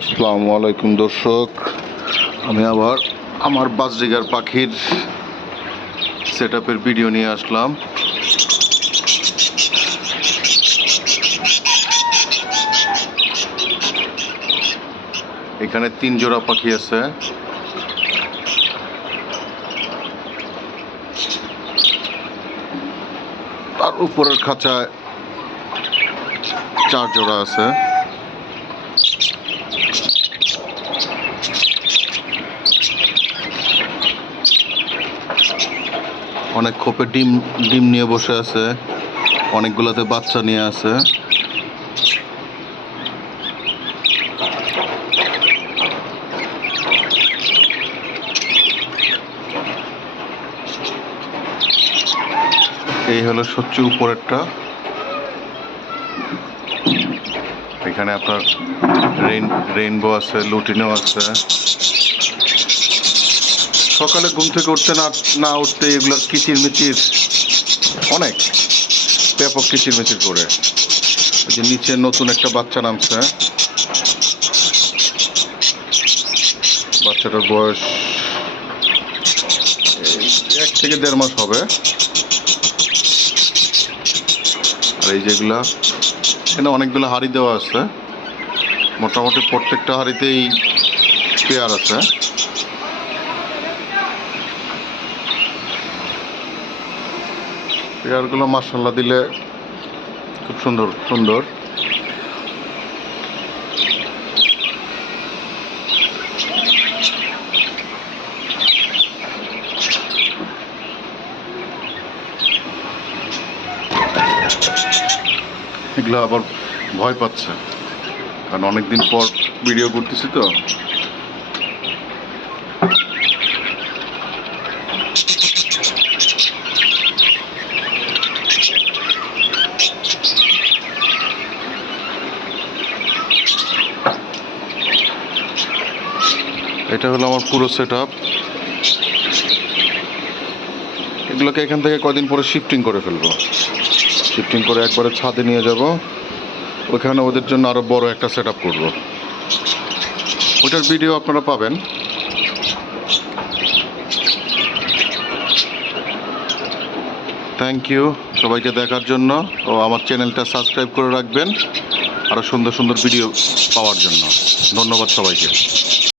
আসসালামু আলাইকুম, দর্শক। আমি আবার আমার বাজরিগার পাখির সেট ভিডিও নিয়ে আসলাম। এখানে তিন জোড়া পাখি আছে। তার উপরের খাঁচায় চার জোড়া আছে। অনেক খোপে ডিম ডিম নিয়ে বসে আছে। অনেকগুলোতে বাচ্চা নিয়ে আছে। এই হলো সবচেয়ে উপরেরটা। এখানে আপনার রেইন, রেইনবো আছে, লুটিনো আছে। সকালে ঘুম থেকে উঠতে না না উঠতে এগুলোর কিচির মিচির অনেক ব্যাপক কিচির মিচির করে যে নিচে নতুন একটা বাচ্চা নামছে। বাচ্চাটার বয়স এক থেকে দেড় মাস হবে। আর এই যেগুলা, এখানে অনেকগুলো হাড়ি দেওয়া আছে। মোটামুটি প্রত্যেকটা হাড়িতেই পেয়ার আছে। পেয়ারগুলো মাসাল্লা দিলে খুব সুন্দর সুন্দর। এগুলো আবার ভয় পাচ্ছে, কারণ অনেকদিন পর ভিডিও করতেছি তো। এটা হলো আমার পুরো সেট আপ এগুলোকে এখান থেকে কদিন পরে শিফটিং করে ফেলব। শিফটিং করে একবারে ছাদে নিয়ে যাব। ওইখানে ওদের জন্য আরও বড় একটা সেট আপ করব। ওইটার ভিডিও আপনারা পাবেন। থ্যাংক ইউ সবাইকে দেখার জন্য ও আমার চ্যানেলটা সাবস্ক্রাইব করে রাখবেন। আরও সুন্দর সুন্দর ভিডিও পাওয়ার জন্য। ধন্যবাদ সবাইকে।